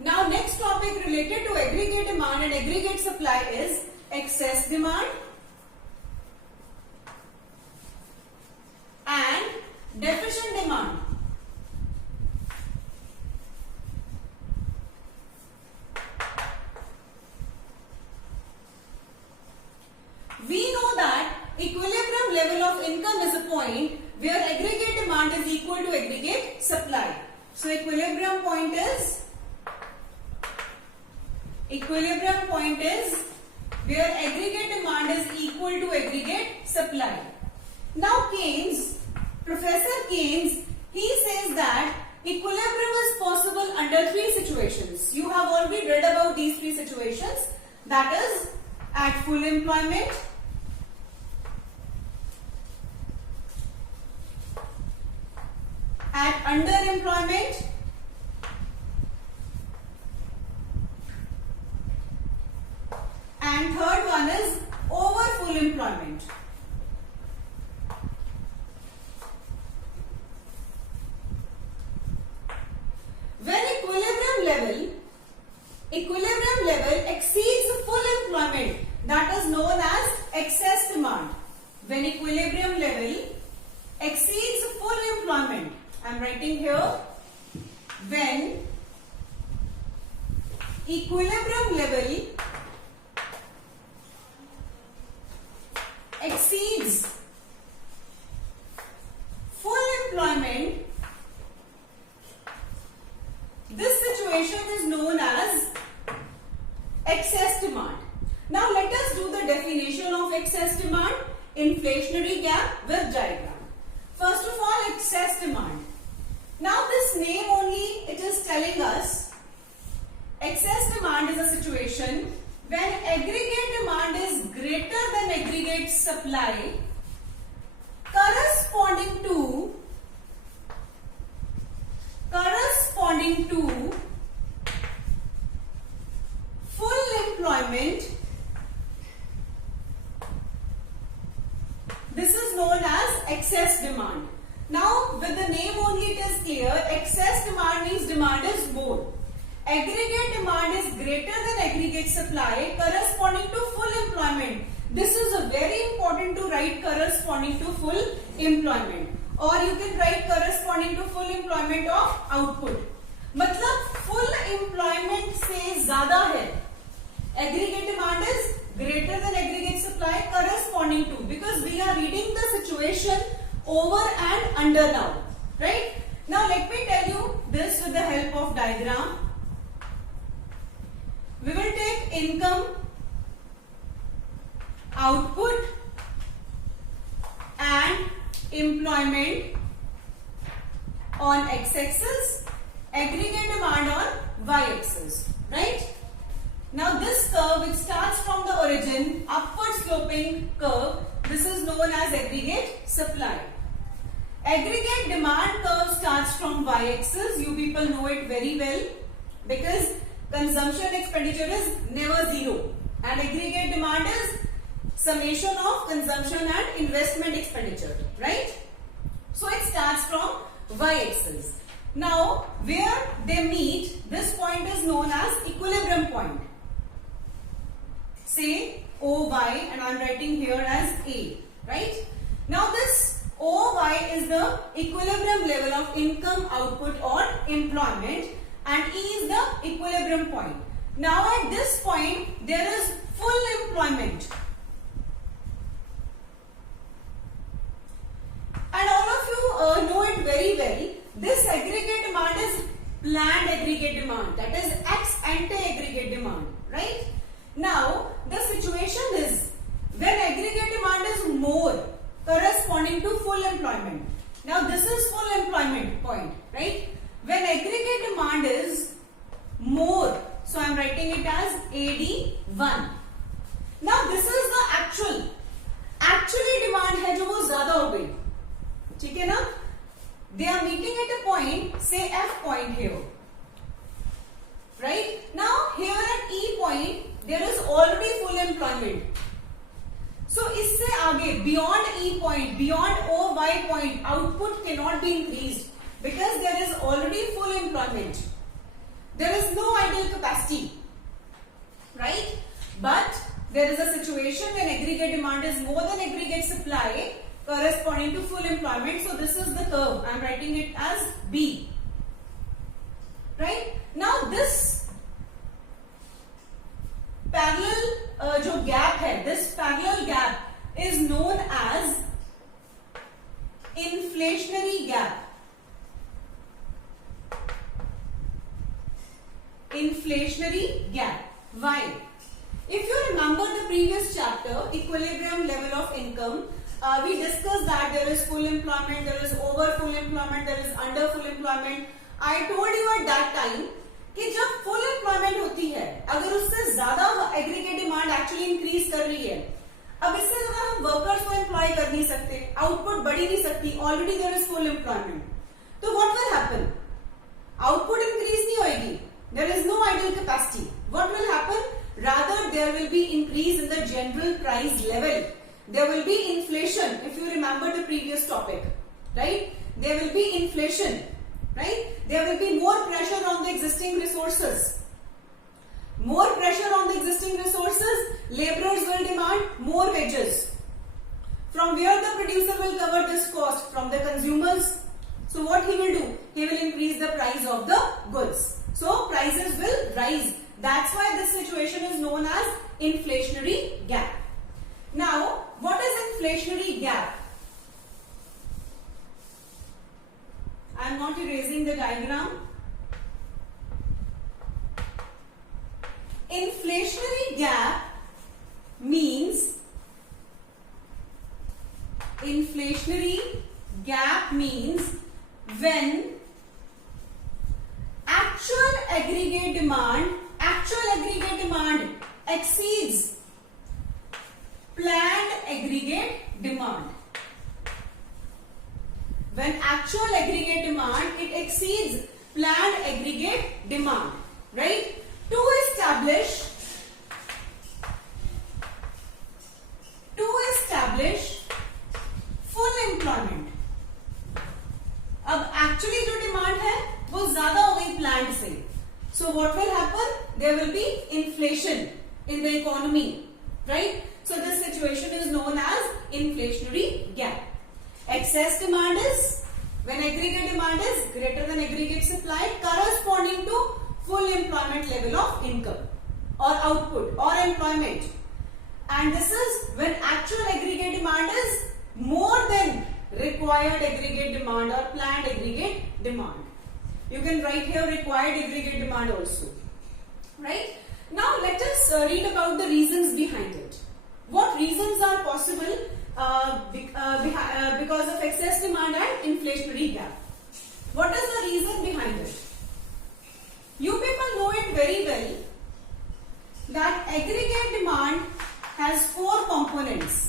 Now next topic related to aggregate demand and aggregate supply is excess demand and deficient demand. We know that equilibrium level of income is a point where aggregate demand is equal to aggregate supply. So equilibrium point is where aggregate demand is equal to aggregate supply. Now Professor Keynes, he says that equilibrium is possible under three situations. You have already read about these three situations, that is at full employment, at underemployment, and third one is over full employment. When equilibrium level exceeds full employment, that is known as excess demand. When equilibrium level exceeds full employment, I am writing here, when equilibrium level exceeds full employment, this situation is known as excess demand. Now let us do the definition of excess demand, inflationary gap with diagram. First of all, excess demand. Now this name only, it is telling us excess demand is a situation when aggregate demand is greater than aggregate supply corresponding to full employment. This is known as excess demand. Now with the name only it is clear, excess demand means demand is more. Aggregate demand is greater than aggregate supply corresponding to full employment. This is a very important to write corresponding to full employment, or you can write corresponding to full employment of output. मतलब full employment से ज़्यादा है. Aggregate demand is greater than aggregate supply corresponding to, because we are reading the situation over and under now, right? Now let me tell you this with the help of diagram. We will take income, output and employment on x-axis, aggregate demand on y-axis, right? Now this curve, which starts from the origin, upward sloping curve, this is known as aggregate supply. Aggregate demand curve starts from y-axis. You people know it very well because consumption expenditure is never zero and aggregate demand is summation of consumption and investment expenditure, right? So it starts from y-axis. Now where they meet, this point is known as equilibrium point. Say OY, and I am writing here as A, right? Now this OY is the equilibrium level of income, output or employment, and E is the equilibrium point. Now at this point there is full employment. And all of you know it very well. This aggregate demand is planned aggregate demand, that is ex ante aggregate demand, right? Now the situation is when aggregate demand is more corresponding to full employment. Now this is full employment point, right? When aggregate demand is more, so I am writing it as AD1. Now this is the actually demand है जो वो ज़्यादा हो गई, ठीक है ना? They are meeting at a point, say F point here, right? Now here at E point there is already full employment. So इससे आगे beyond E point, beyond OY point, output cannot be increased because there is already full employment. there is no idle capacity, right? But there is a situation when aggregate demand is more than aggregate supply corresponding to full employment. So this is the curve. I am writing it as B. Right? Now this parallel जो gap है, this parallel gap is known as inflationary gap. Inflationary gap. Why? If you remember the previous chapter, equilibrium level of income, we discussed that there is full employment, there is over full employment, there is under full employment. I told you at that time कि जब full employment होती है, अगर उससे ज्यादा aggregate demand actually increase कर रही है, अब इससे ज्यादा हम workers को employ कर नहीं सकते, output बढ़ ही नहीं सकती, already there is full employment. तो what will happen? Output increase नहीं होएगी, there is no idle capacity. What will happen? Rather, there will be increase in the general price level. There will be inflation, if you remember the previous topic, right? There will be inflation, right? There will be more pressure on the existing resources. More pressure on the existing resources, laborers will demand more wages. From where the producer will cover this cost? From the consumers. So what he will do? He will increase the price of the goods. So prices will rise. That's why this situation is known as inflationary gap. Now, what is inflationary gap? I am not erasing the diagram. Inflationary gap means when actual aggregate demand exceeds planned aggregate demand. When actual aggregate demand exceeds planned aggregate demand, right? To establish full employment. अब actually जो demand है वो ज्यादा हो गई planned से. So what will happen? There will be inflation in the economy, right? So this situation is known as inflationary gap. Excess demand is when aggregate demand is greater than aggregate supply corresponding to full employment level of income or output or employment. And this is when actual aggregate demand is more than required aggregate demand or planned aggregate demand. You can write here required aggregate demand also, right? Now let us read about the reasons behind it. What reasons are possible because of excess demand and inflationary gap? What is the reason behind it? You people know it very well that aggregate demand has 4 components.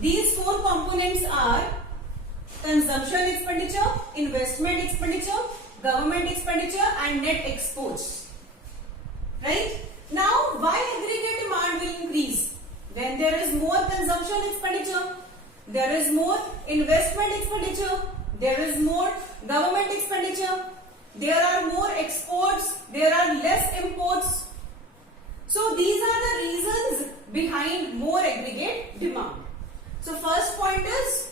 These 4 components are consumption expenditure, investment expenditure, government expenditure and net exports. Right? Now, why aggregate demand will increase? When there is more consumption expenditure, there is more investment expenditure, there is more government expenditure, there are more exports, there are less imports. So these are the reasons behind more aggregate demand. So first point is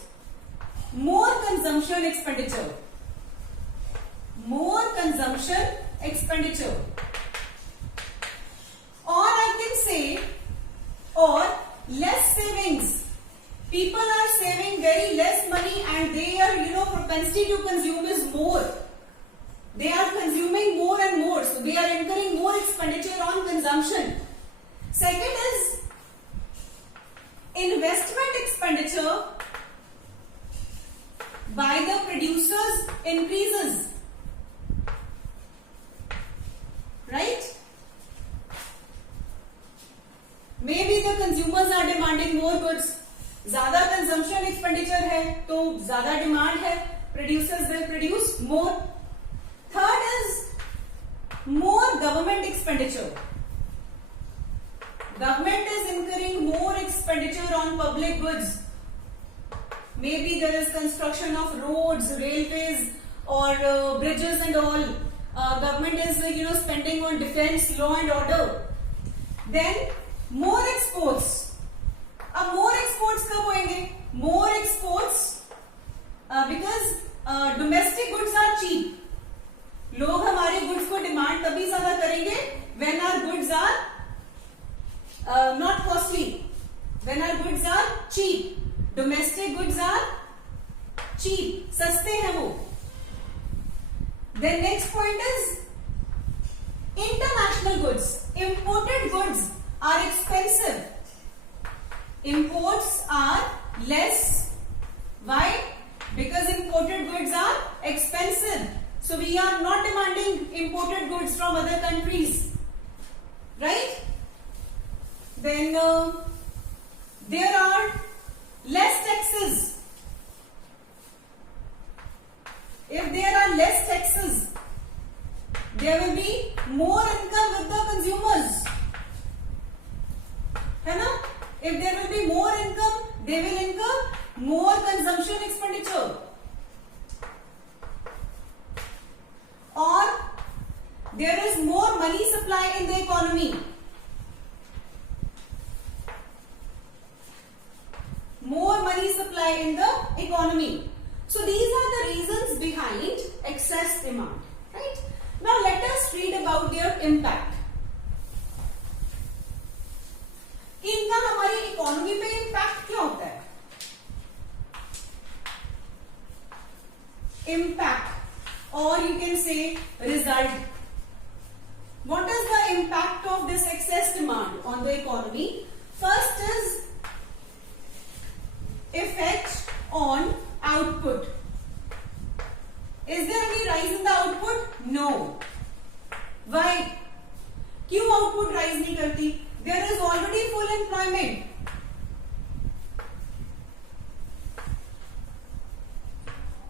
more consumption expenditure. More consumption expenditure. Or I can say, or less savings. People are saving very less money and their propensity to consume is more. They are consuming more and more, so they are incurring more expenditure on consumption. Second is investment expenditure by the producers increases. Right? Maybe the consumers are demanding more goods. ज्यादा consumption expenditure है तो ज्यादा demand है, producers will produce more. Third is more government expenditure. Government is incurring more expenditure on public goods. maybe there is construction of roads, railways, or bridges and all. Government is spending on defense, law and order. Then more exports. अब more exports कब होंगे? More exports because domestic goods are cheap. लोग हमारे goods को demand तभी ज्यादा करेंगे when our goods are not costly, when our goods are cheap. Domestic goods are cheap, सस्ते हैं वो. Then next point is international goods. Imported goods are expensive. Imports are less. Why? Because imported goods are expensive. So we are not demanding imported goods from other countries. Right? Then there are less taxes. If there are less taxes, there will be more income with the consumers. है ना? If there will be more income, they will incur more consumption expenditure. Or there is more money supply in the economy. More money supply in the economy. So these are the reasons behind excess demand, right? Now let us read about their impact. कि इनका हमारी economy पे impact क्या होता है? Impact, or you can say result. What is the impact of this excess demand on the economy? First is effect on output. Is there any rise in the output? No. Why? क्यों output rise नहीं करती? There is already full employment.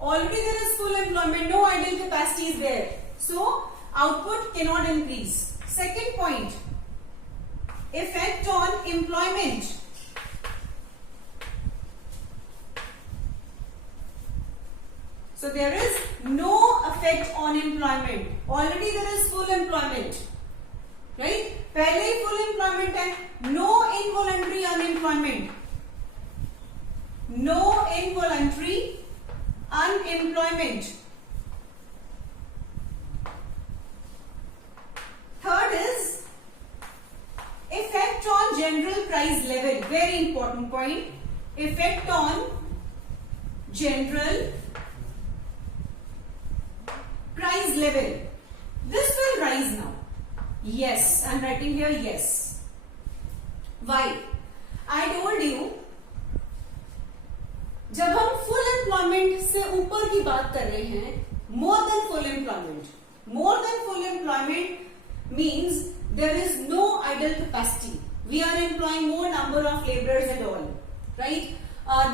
Already there is full employment, no idle capacity is there. So output cannot increase. Second point, effect on employment. So there is no effect on employment. Already there is full employment. Right? पहले ही full employment है. No involuntary unemployment. No involuntary unemployment. Third is effect on general price level. Very important point. Effect on general price level. This will rise now. Yes, I am writing here yes. Why? I told you, जब हम full employment से ऊपर की बात कर रहे हैं, more than full employment. More than full employment means there is no idle capacity. We are employing more number of laborers and all, right?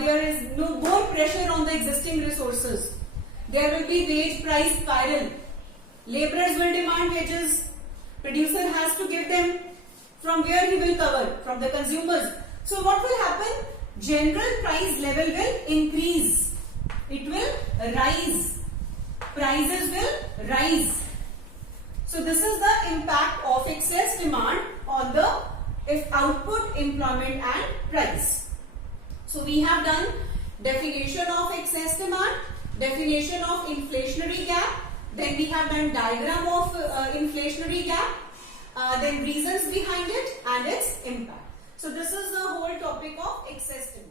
There is no more pressure on the existing resources. There will be wage price spiral. Laborers will demand wages. Producer has to give them. From where he will cover? From the consumers. So what will happen? General price level will increase. It will rise. Prices will rise. So this is the impact of excess demand on the output, employment and price. So we have done definition of excess demand, definition of inflationary gap, then we have done diagram of inflationary gap, then reasons behind it and its impact. So this is the whole topic of excess demand.